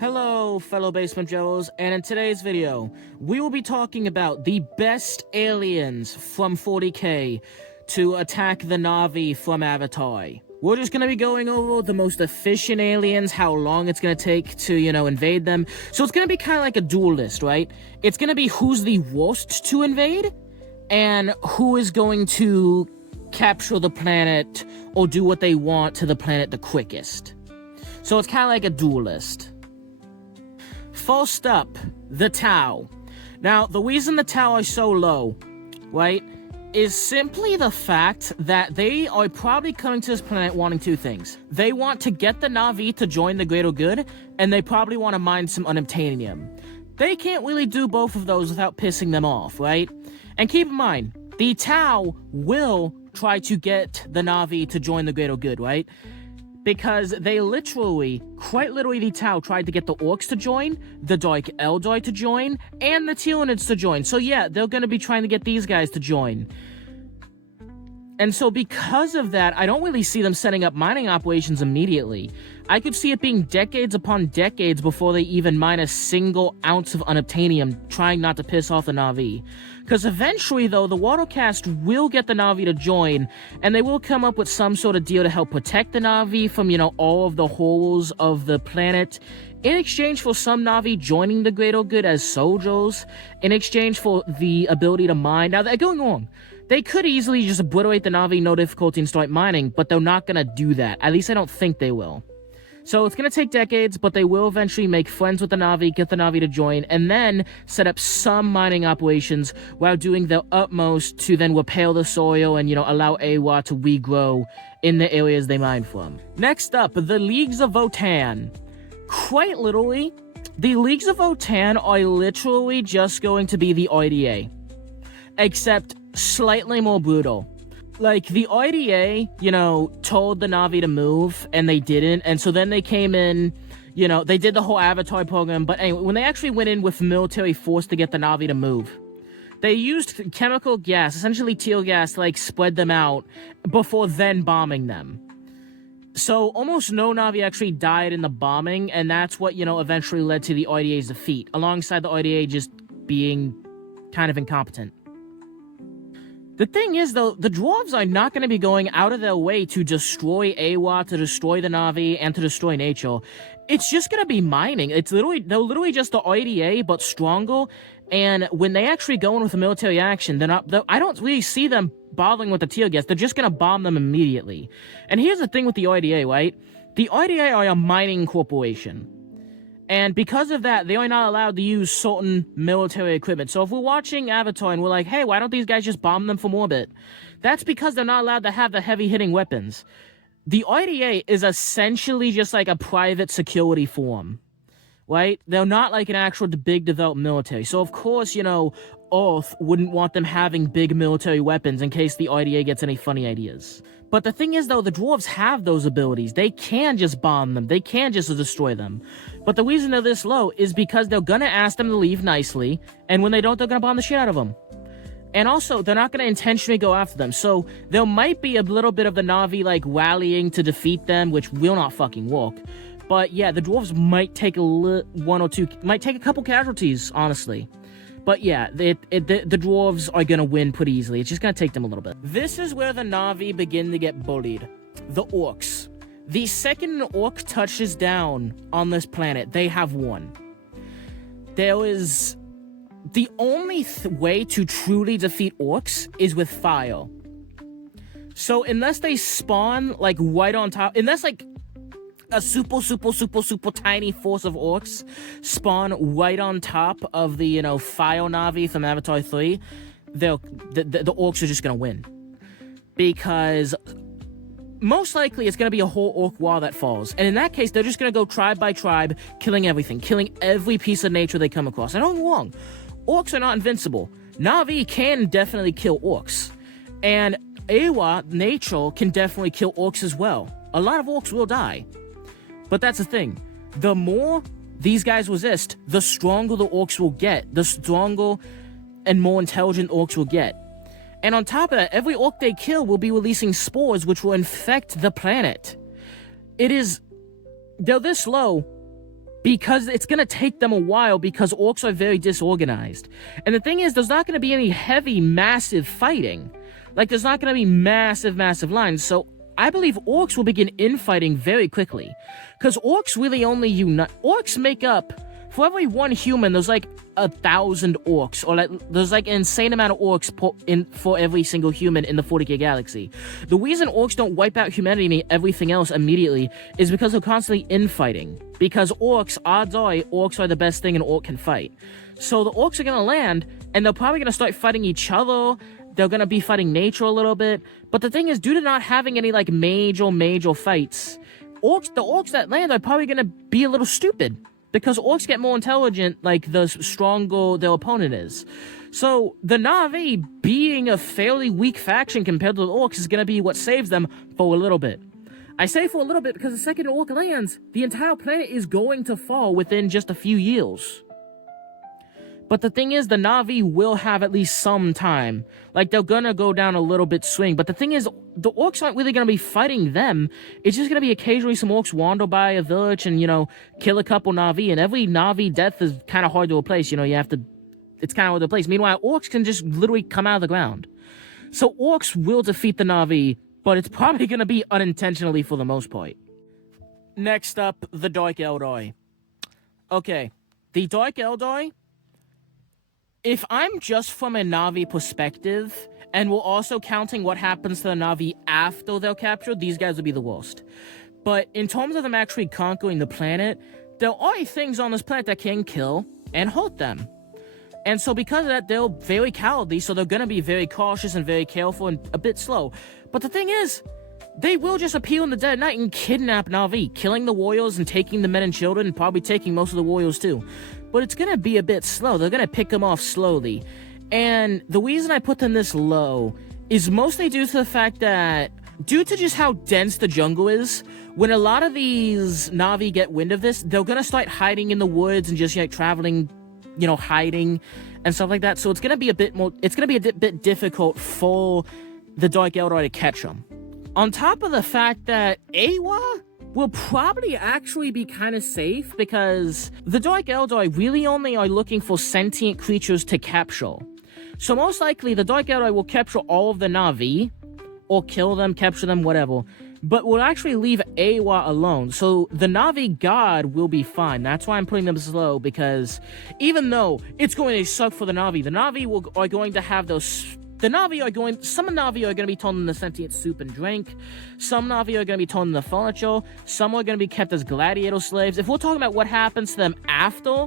Hello, fellow Basement Joes, and in today's video, we will be talking about the best aliens from 40k to attack the Navi from Avatar. We're just going to be going over the most efficient aliens, how long it's going to take to, invade them. So it's going to be kind of like a duel list, right? It's going to be who's the worst to invade, and who is going to capture the planet or do what they want to the planet the quickest. So it's kind of like a duel list. First up, the Tau. Now, the reason the Tau are so low, right, is simply the fact that they are probably coming to this planet wanting two things. They want to get the Navi to join the greater good, and they probably want to mine some unobtainium. They can't really do both of those without pissing them off, right? And keep in mind, the Tau will try to get the Navi to join the greater good, right? Because they quite literally, the Tau tried to get the Orks to join, the Dark Eldar to join, and the Tyranids to join. So yeah, they're going to be trying to get these guys to join. And so because of that, I don't really see them setting up mining operations immediately. I could see it being decades upon decades before they even mine a single ounce of unobtainium, trying not to piss off the Navi. Because eventually, though, the Watercast will get the Navi to join, and they will come up with some sort of deal to help protect the Navi from, all of the horrors of the planet, in exchange for some Navi joining the greater good as soldiers, in exchange for the ability to mine. Now, they're going wrong. They could easily just obliterate the Navi, no difficulty, and start mining, but they're not going to do that. At least I don't think they will. So it's going to take decades, but they will eventually make friends with the Navi, get the Navi to join, and then set up some mining operations while doing their utmost to then repair the soil and, allow Awa to regrow in the areas they mine from. Next up, the Leagues of Votann. Quite literally, the Leagues of Votann are literally just going to be the IDA. Except slightly more brutal. Like, the IDA, told the Navi to move, and they didn't, and so then they came in, they did the whole Avatar program, but anyway, when they actually went in with military force to get the Navi to move, they used chemical gas, essentially tear gas, to, spread them out, before then bombing them. So, almost no Navi actually died in the bombing, and that's what, eventually led to the IDA's defeat, alongside the IDA just being kind of incompetent. The thing is, though, the dwarves are not going to be going out of their way to destroy Awa, to destroy the Navi, and to destroy nature. It's just going to be mining. They're literally just the IDA, but stronger. And when they actually go in with a military action, I don't really see them bothering with the tear gas. They're just going to bomb them immediately. And here's the thing with the IDA, right? The IDA are a mining corporation. And because of that, they are not allowed to use certain military equipment. So if we're watching Avatar and we're like, hey, why don't these guys just bomb them from orbit? That's because they're not allowed to have the heavy-hitting weapons. The IDA is essentially just like a private security form, right? They're not like an actual big developed military. So of course, Earth wouldn't want them having big military weapons in case the IDA gets any funny ideas. But the thing is, though, the dwarves have those abilities. They can just bomb them. They can just destroy them. But the reason they're this low is because they're going to ask them to leave nicely, and when they don't, they're going to bomb the shit out of them. And also, they're not going to intentionally go after them. So there might be a little bit of the Navi, rallying to defeat them, which will not fucking work. But yeah, the dwarves might take might take a couple casualties, honestly. But yeah, the dwarves are going to win pretty easily. It's just going to take them a little bit. This is where the Navi begin to get bullied. The Orks. The second an Ork touches down on this planet, they have won. There is... The only way to truly defeat Orks is with fire. So unless they spawn, right on top... Unless, a super tiny force of Orks spawn right on top of the, Fire Navi from Avatar 3, the Orks are just gonna win. Because most likely it's gonna be a whole Ork wall that falls. And in that case, they're just gonna go tribe by tribe, killing everything, killing every piece of nature they come across. And don't get me wrong, Orks are not invincible. Navi can definitely kill Orks. And Awa, nature, can definitely kill Orks as well. A lot of Orks will die. But that's the thing. The more these guys resist, the stronger the Orks will get. The stronger and more intelligent Orks will get. And on top of that, every Ork they kill will be releasing spores which will infect the planet. They're this low because it's going to take them a while because orcs are very disorganized. And the thing is, there's not going to be any heavy, massive fighting. Like, there's not going to be massive lines. So I believe orcs will begin infighting very quickly. Because orcs really only unite. Orcs make up, for every one human, there's like 1,000 orcs. Or like, there's like an insane amount of orcs for every single human in the 40k galaxy. The reason orcs don't wipe out humanity and everything else immediately is because they're constantly infighting. Because orcs, odds are, orcs are the best thing an orc can fight. So the orcs are going to land, and they're probably going to start fighting each other. They're going to be fighting nature a little bit. But the thing is, due to not having any, like, major fights, the orcs that land are probably going to be a little stupid. Because orcs get more intelligent, like, the stronger their opponent is. So, the Navi, being a fairly weak faction compared to the orcs, is going to be what saves them for a little bit. I say for a little bit because the second orc lands, the entire planet is going to fall within just a few years. But the thing is, the Navi will have at least some time. Like, they're gonna go down a little bit swing. But the thing is, the orcs aren't really gonna be fighting them. It's just gonna be occasionally some orcs wander by a village and, you know, kill a couple Navi. And every Navi death is kind of hard to replace. You know, it's kind of hard to replace. Meanwhile, orcs can just literally come out of the ground. So orcs will defeat the Navi, but it's probably gonna be unintentionally for the most part. Next up, the Dark Eldar. Okay, the Dark Eldar, if I'm just from a Navi perspective, and we're also counting what happens to the Navi after they're captured, these guys would be the worst. But in terms of them actually conquering the planet, there are things on this planet that can kill and hurt them. And so because of that, they're very cowardly, so they're going to be very cautious and very careful and a bit slow. But the thing is, they will just appear in the dead of night and kidnap Navi, killing the warriors and taking the men and children, and probably taking most of the warriors too. But it's going to be a bit slow. They're going to pick them off slowly. And the reason I put them this low is mostly due to the fact that, due to just how dense the jungle is, when a lot of these Navi get wind of this, they're going to start hiding in the woods and just, like, traveling, you know, hiding and stuff like that. So it's going to be a bit bit difficult for the Dark Eldar to catch them. On top of the fact that Awa will probably actually be kind of safe, because the Dark Eldar really only are looking for sentient creatures to capture. So most likely the Dark Eldar will capture all of the Navi, or kill them, capture them, whatever, but will actually leave Awa alone. So the Navi god will be fine. That's why I'm putting them slow, because even though it's going to suck for the Navi are going to have those. Some Navi are going to be turned into sentient soup and drink. Some Navi are going to be turned into furniture. Some are going to be kept as gladiator slaves. If we're talking about what happens to them after,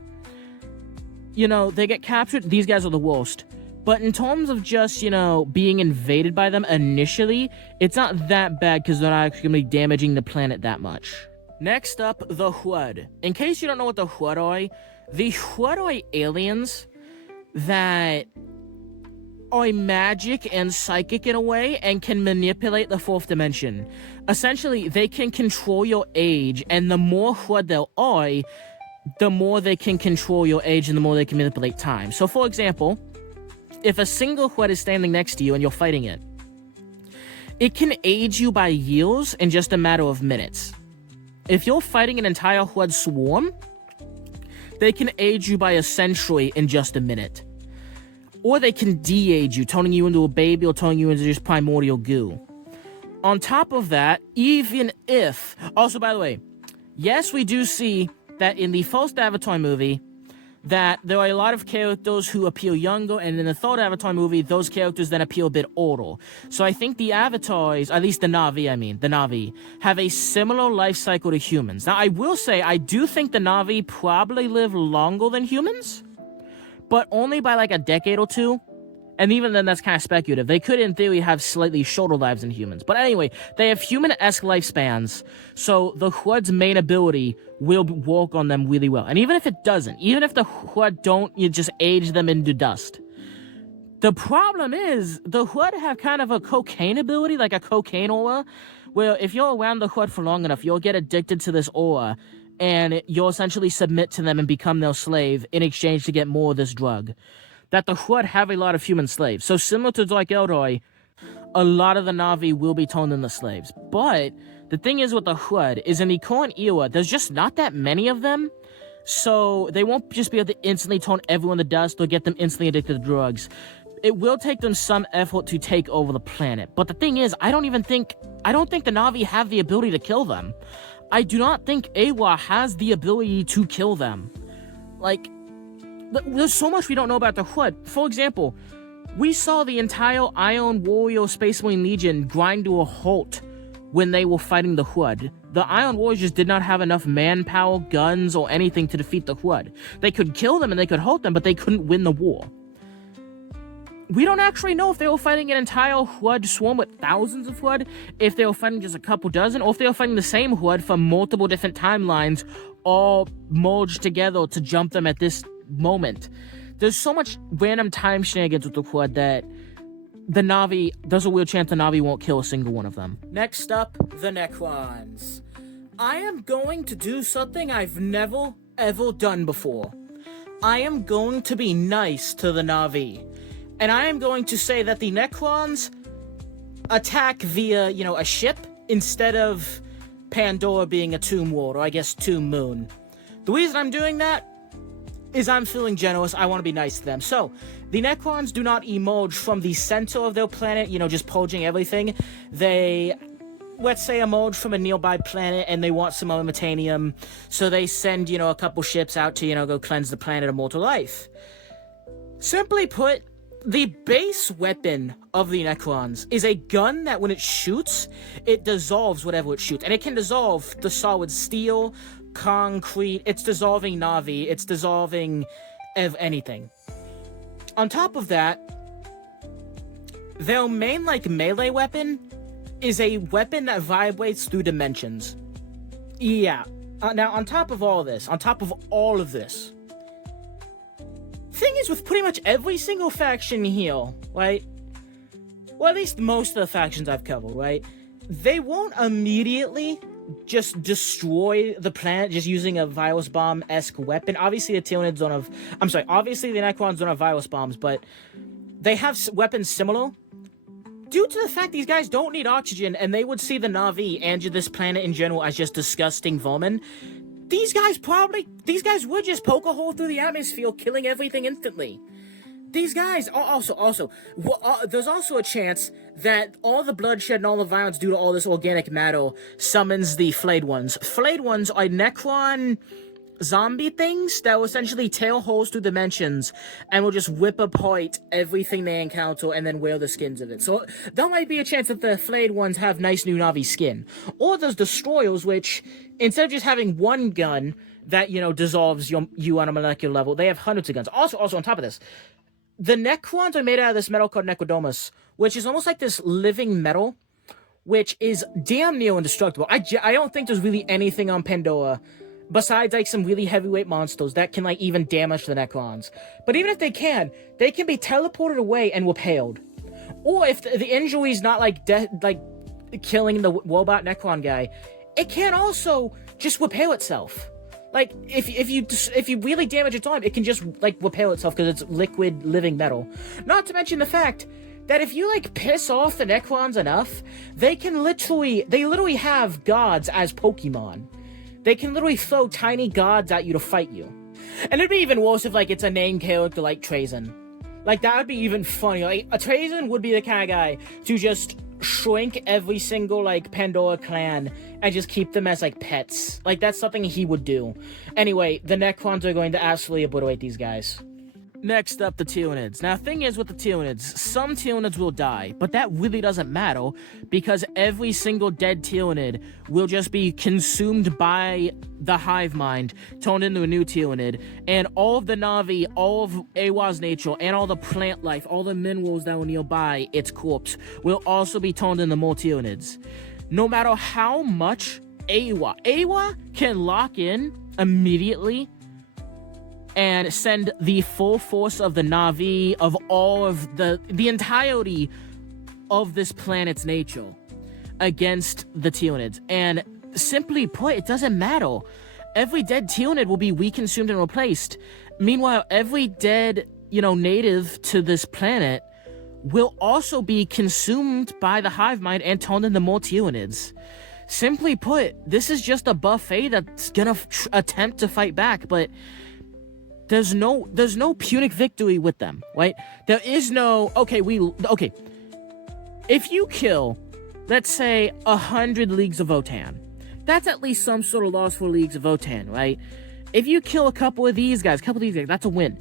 you know, they get captured, these guys are the worst. But in terms of just, you know, being invaded by them initially, it's not that bad because they're not actually going to be damaging the planet that much. Next up, the Hrud. In case you don't know what the Hrud are aliens that are magic and psychic in a way and can manipulate the fourth dimension. Essentially, they can control your age, and the more Hrud there are, the more they can control your age and the more they can manipulate time. So, for example, if a single Hrud is standing next to you and you're fighting it, it can age you by years in just a matter of minutes. If you're fighting an entire Hrud swarm, they can age you by a century in just a minute. Or they can de-age you, turning you into a baby or turning you into just primordial goo. On top of that, even if... Also, by the way, yes, we do see that in the first Avatar movie, that there are a lot of characters who appear younger, and in the third Avatar movie, those characters then appear a bit older. So I think the Avatars, at least the Navi, have a similar life cycle to humans. Now, I will say, I do think the Navi probably live longer than humans, but only by like a decade or two. And even then, that's kind of speculative. They could, in theory, have slightly shorter lives than humans. But anyway, they have human-esque lifespans, so the Hrud's main ability will work on them really well. And even if it doesn't, even if the Hrud don't, you just age them into dust. The problem is, the Hrud have kind of a cocaine ability, like a cocaine aura, where if you're around the Hrud for long enough, you'll get addicted to this aura, and you'll essentially submit to them and become their slave in exchange to get more of this drug. That the Hrud have a lot of human slaves. So similar to Dark Eldar, a lot of the Navi will be turned into slaves. But the thing is with the Hrud is in the current era, there's just not that many of them. So they won't just be able to instantly turn everyone to dust or get them instantly addicted to drugs. It will take them some effort to take over the planet. But the thing is, I don't think the Navi have the ability to kill them. I do not think Awa has the ability to kill them. Like, there's so much we don't know about the Hrud. For example, we saw the entire Iron Warrior Space Marine Legion grind to a halt when they were fighting the Hrud. The Iron Warriors just did not have enough manpower, guns, or anything to defeat the Hrud. They could kill them and they could halt them, but they couldn't win the war. We don't actually know if they were fighting an entire Hrud swarm with thousands of Hrud, if they were fighting just a couple dozen, or if they were fighting the same Hrud from multiple different timelines, all merged together to jump them at this moment. There's so much random time shenanigans with the Hrud that the Navi, there's a real chance the Navi won't kill a single one of them. Next up, the Necrons. I am going to do something I've never, ever done before. I am going to be nice to the Navi. And I am going to say that the Necrons attack via, a ship instead of Pandora being a tomb world, or I guess tomb moon. The reason I'm doing that is I'm feeling generous. I want to be nice to them. So, the Necrons do not emerge from the center of their planet, just purging everything. They, let's say, emerge from a nearby planet and they want some metanium, so they send, a couple ships out to, go cleanse the planet of mortal life. Simply put, the base weapon of the Necrons is a gun that when it shoots, it dissolves whatever it shoots. And it can dissolve the solid steel, concrete, it's dissolving Navi, it's dissolving anything. On top of that, their main, melee weapon is a weapon that vibrates through dimensions. Yeah. Now, on top of all of this, thing is, with pretty much every single faction here, right? Well, at least most of the factions I've covered, right? They won't immediately just destroy the planet just using a virus bomb-esque weapon. Obviously, the Tyranids don't have... obviously the Necrons don't have virus bombs, but they have weapons similar. Due to the fact these guys don't need oxygen, and they would see the Navi and this planet in general as just disgusting vermin, these guys would just poke a hole through the atmosphere, killing everything instantly. These guys, there's also a chance that all the bloodshed and all the violence due to all this organic matter summons the Flayed Ones. Flayed Ones are Necron zombie things that will essentially tear holes through dimensions and will just rip apart everything they encounter and then wear the skins of it. So there might be a chance that the Flayed Ones have nice new Navi skin. Or there's Destroyers, which, instead of just having one gun that, dissolves you on a molecular level, they have hundreds of guns. Also, on top of this, the Necrons are made out of this metal called Necrodomus, which is almost like this living metal, which is damn near indestructible. I don't think there's really anything on Pandora besides, some really heavyweight monsters that can, even damage the Necrons. But even if they can be teleported away and repelled. Or if the injury's not, killing the robot Necron guy, it can also just repel itself. If you really damage its arm, it can just, repel itself because it's liquid living metal. Not to mention the fact that if you, piss off the Necrons enough, they literally have gods as Pokemon. They can literally throw tiny gods at you to fight you. And it'd be even worse if, it's a named character like Trazyn. That would be even funnier. A Trazyn would be the kind of guy to just shrink every single, Pandora clan and just keep them as, pets. That's something he would do. Anyway, the Necrons are going to absolutely obliterate these guys. Next up, the Tyranids. Now, the thing is with the Tyranids, some Tyranids will die, but that really doesn't matter, because every single dead Tyranid will just be consumed by the hive mind, turned into a new Tyranid, and all of the Navi, all of Awa's nature, and all the plant life, all the minerals that were nearby its corpse, will also be turned into more Tyranids. No matter how much Awa can lock in immediately and send the full force of the Navi, of all of the entirety of this planet's nature against the Tyranids. And simply put, it doesn't matter. Every dead Tyranid will be reconsumed and replaced. Meanwhile, every dead, native to this planet will also be consumed by the hive mind and turned into more Tyranids. Simply put, this is just a buffet that's gonna attempt to fight back, but there's no punic victory with them, right? There is no, okay, if you kill, let's say, 100 Leagues of Votann, that's at least some sort of loss for Leagues of Votann, right? If you kill a couple of these guys, that's a win.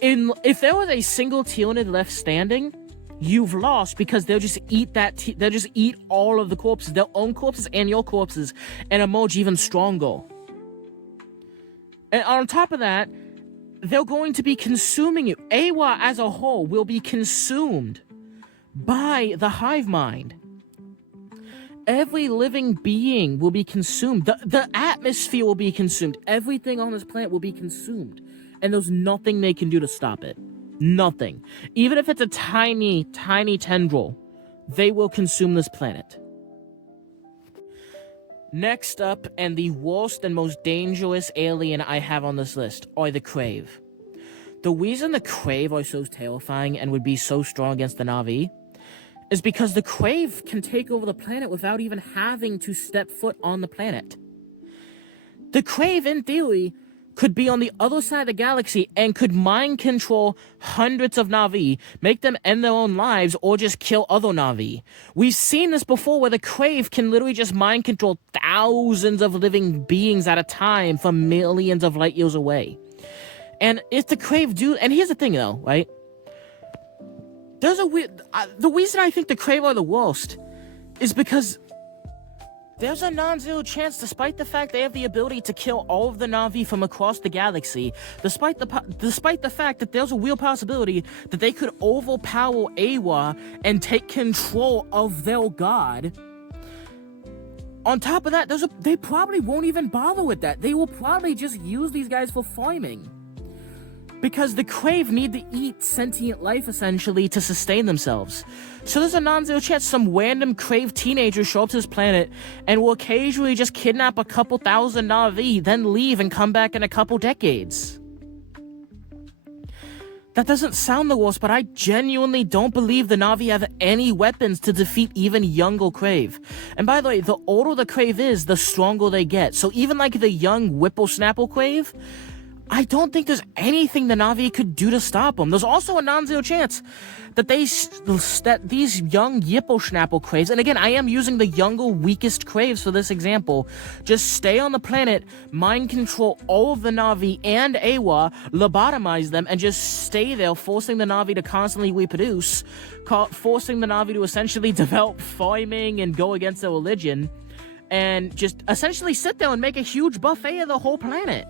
If there was a single Tyranid left standing, you've lost, because they'll just eat they'll just eat all of the corpses, their own corpses and your corpses, and emerge even stronger. And on top of that, they're going to be consuming you. Awa as a whole will be consumed by the hive mind. Every living being will be consumed. The atmosphere will be consumed. Everything on this planet will be consumed. And there's nothing they can do to stop it. Nothing. Even if it's a tiny, tiny tendril, they will consume this planet. Next up, and the worst and most dangerous alien I have on this list, are the Khrave. The reason the Khrave are so terrifying and would be so strong against the Navi is because the Khrave can take over the planet without even having to step foot on the planet. The Khrave, in theory, could be on the other side of the galaxy and could mind control hundreds of Navi, make them end their own lives, or just kill other Navi. We've seen this before, where the Khrave can literally just mind control thousands of living beings at a time from millions of light years away. And if the Khrave do, and here's the thing though, right? There's a weird, the reason I think the Khrave are the worst is because there's a non-zero chance, despite the fact they have the ability to kill all of the Navi from across the galaxy, despite the fact that there's a real possibility that they could overpower Awa and take control of their god. On top of that, they probably won't even bother with that. They will probably just use these guys for farming. Because the Khrave need to eat sentient life, essentially, to sustain themselves. So there's a non-zero chance some random Khrave teenager show up to this planet and will occasionally just kidnap a couple thousand Navi, then leave and come back in a couple decades. That doesn't sound the worst, but I genuinely don't believe the Navi have any weapons to defeat even younger Khrave. And by the way, the older the Khrave is, the stronger they get. So even like the young whippersnapper Khrave, I don't think there's anything the Navi could do to stop them. There's also a non-zero chance that these young Yippleschnapple Khraves, and again, I am using the younger, weakest Khraves for this example, just stay on the planet, mind control all of the Navi and Awa, lobotomize them, and just stay there, forcing the Navi to constantly reproduce, forcing the Navi to essentially develop farming and go against their religion, and just essentially sit there and make a huge buffet of the whole planet.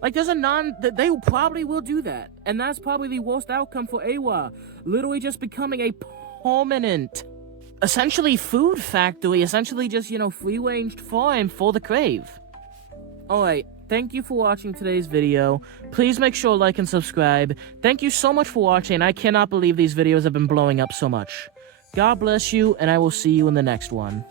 Like, they probably will do that. And that's probably the worst outcome for Awa. Literally just becoming a permanent, essentially food factory, essentially just, free-ranged farm for the Khrave. Alright, thank you for watching today's video. Please make sure to like and subscribe. Thank you so much for watching. I cannot believe these videos have been blowing up so much. God bless you, and I will see you in the next one.